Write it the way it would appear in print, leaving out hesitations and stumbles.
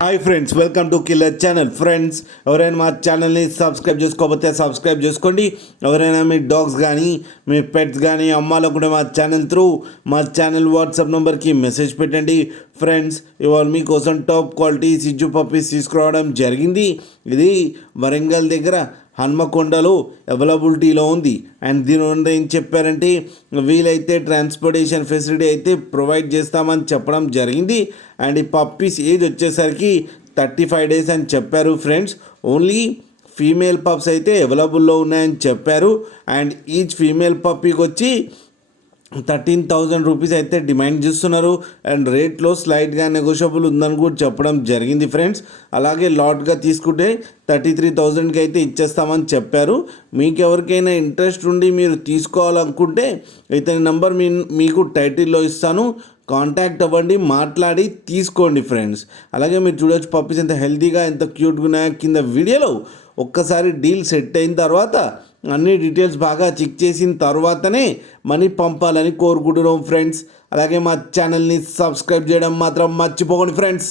Hi friends, welcome to killer channel. Friends, ఎవరైనా మా ఛానల్ని సబ్స్క్రైబ్ చేసుకోకపోతే సబ్స్క్రైబ్ చేసుకోండి. ఎవరైనా మీ డాగ్స్ కానీ మీ పెట్స్ కానీ అమ్మాలనుకుంటే మా ఛానల్ వాట్సాప్ నెంబర్కి మెసేజ్ పెట్టండి. ఫ్రెండ్స్, ఇవాళ మీకోసం టాప్ క్వాలిటీ సిజ్జు పప్పీస్ తీసుకురావడం జరిగింది. ఇది వరంగల్ దగ్గర హన్మకొండలో అవైలబిలిటీలో ఉంది. అండ్ దీని వల్ల ఏం చెప్పారంటే వీలైతే ట్రాన్స్పోర్టేషన్ ఫెసిలిటీ అయితే ప్రొవైడ్ చేస్తామని చెప్పడం జరిగింది. అండ్ ఈ పప్పీస్ ఏజ్ వచ్చేసరికి 35 days అని చెప్పారు. ఫ్రెండ్స్, ఓన్లీ ఫీమేల్ పప్స్ అయితే అవైలబుల్లో ఉన్నాయని చెప్పారు. అండ్ ఈచ్ ఫీమేల్ పప్పీకి వచ్చి 13,000 రూపీస్ అయితే డిమాండ్ చేస్తున్నారు. అండ్ రేట్లో స్లైట్గా నెగోషియబుల్ ఉందని కూడా చెప్పడం జరిగింది. ఫ్రెండ్స్, అలాగే లాట్గా తీసుకుంటే 33,000కి అయితే ఇచ్చేస్తామని చెప్పారు. మీకు ఎవరికైనా ఇంట్రెస్ట్ ఉండి మీరు తీసుకోవాలనుకుంటే ఇతని నెంబర్ మీకు టైటిల్లో ఇస్తాను, కాంటాక్ట్ అవ్వండి, మాట్లాడి తీసుకోండి. ఫ్రెండ్స్, అలాగే మీరు చూడొచ్చు పప్పీస్ ఎంత హెల్తీగా ఎంత క్యూట్గా ఉన్నాయో కింద వీడియోలో. ఒక్కసారి డీల్ సెట్ అయిన తర్వాత అన్ని డీటెయిల్స్ బాగా చెక్ చేసిన తర్వాతనే మనీ పంపాలని కోరుకుంటున్నాం. ఫ్రెండ్స్, అలాగే మా ఛానల్ని సబ్స్క్రైబ్ చేయడం మాత్రం మర్చిపోకండి. ఫ్రెండ్స్.